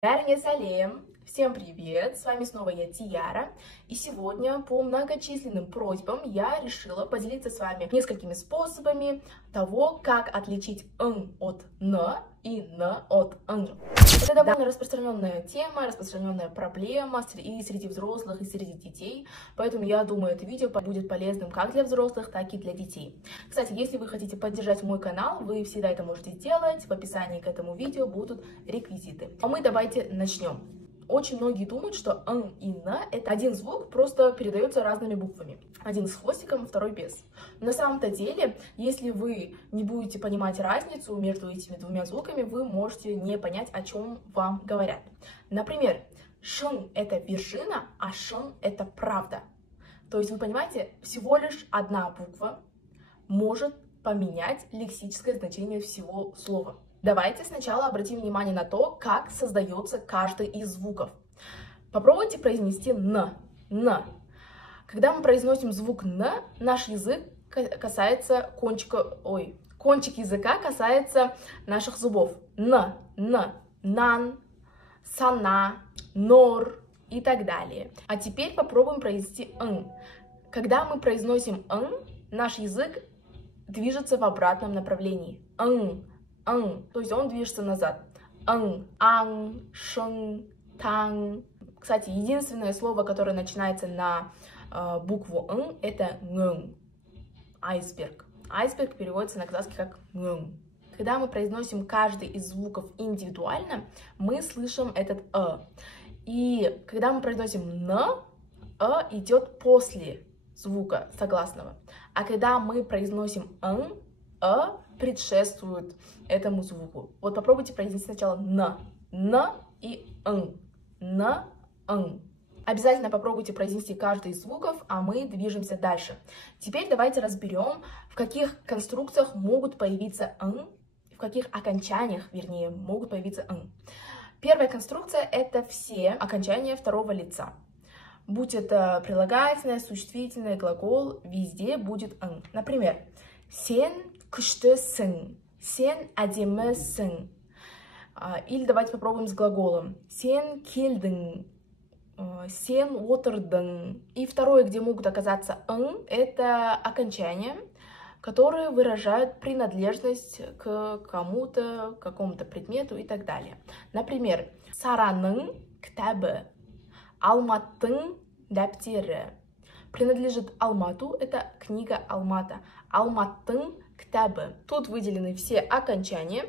Бәріңе сәлем! Всем привет! С вами снова я, Тияра. И сегодня по многочисленным просьбам я решила поделиться с вами несколькими способами того, как отличить «н» от «н» и «н» от «н». Это довольно распространенная тема, распространенная проблема и среди взрослых, и среди детей. Поэтому я думаю, это видео будет полезным как для взрослых, так и для детей. Кстати, если вы хотите поддержать мой канал, вы всегда это можете сделать. В описании к этому видео будут реквизиты. А мы давайте начнем. Очень многие думают, что «н» и «н» — это один звук, просто передается разными буквами. Один с хвостиком, второй без. Но на самом-то деле, если вы не будете понимать разницу между этими двумя звуками, вы можете не понять, о чем вам говорят. Например, «шн» — это вершина, а «шн» — это правда. То есть, вы понимаете, всего лишь одна буква может поменять лексическое значение всего слова. Давайте сначала обратим внимание на то, как создается каждый из звуков. Попробуйте произнести «н». «н». Когда мы произносим звук «н», наш язык касается кончик языка касается наших зубов. «Н», «н», «нан», «сана», «нор» и так далее. А теперь попробуем произнести «н». Когда мы произносим «н», наш язык движется в обратном направлении. «н». То есть он движется назад. Ан, шен, тан. Кстати, единственное слово, которое начинается на букву Н, это н. Айсберг. Айсберг переводится на казахский как н. Когда мы произносим каждый из звуков индивидуально, мы слышим этот И когда мы произносим н, идет после звука согласного. А когда мы произносим н, предшествует этому звуку. Вот попробуйте произнести сначала н и н. н. Обязательно попробуйте произнести каждый из звуков, а мы движемся дальше. Теперь давайте разберем, в каких конструкциях могут появиться н, в каких окончаниях, вернее, могут появиться н. Первая конструкция — это все окончания второго лица. Будь это прилагательное, существительное, глагол, везде будет н. Например, сен күштісің, сен әдемісің. Или давайте попробуем с глаголом. Сен келдің, сен отырдың. И второе, где могут оказаться «н», это окончания, которые выражают принадлежность к кому-то, к какому-то предмету и так далее. Например, сараның кітабы, алматтың дәптері. Принадлежит Алмату, это книга Алмата. Алматтың кітабы. Тут выделены все окончания.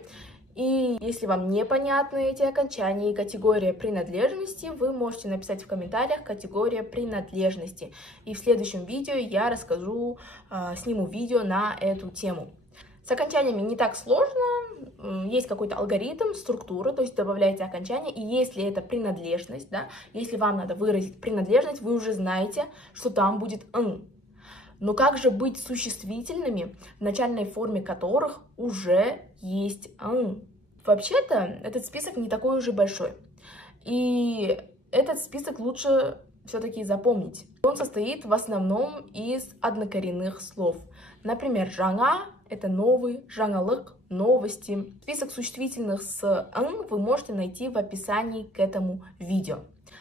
И если вам непонятны эти окончания и категория принадлежности, вы можете написать в комментариях категория принадлежности. И в следующем видео я расскажу, сниму видео на эту тему. С окончаниями не так сложно, есть какой-то алгоритм, структура, то есть добавляете окончание, и если это принадлежность, да, если вам надо выразить принадлежность, вы уже знаете, что там будет «н». Но как же быть с существительными, в начальной форме которых уже есть «н»? Вообще-то этот список не такой уже большой, и этот список лучше все-таки запомнить. Он состоит в основном из однокоренных слов. Например, «жаңа» — это новый, «жаңалық» — новости. Список существительных с «н» вы можете найти в описании к этому видео.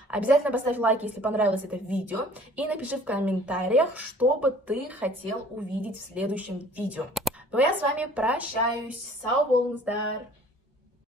Обязательно поставь лайк, если понравилось это видео, и напиши в комментариях, что бы ты хотел увидеть в следующем видео. Ну а я с вами прощаюсь. Сау болыңыздар!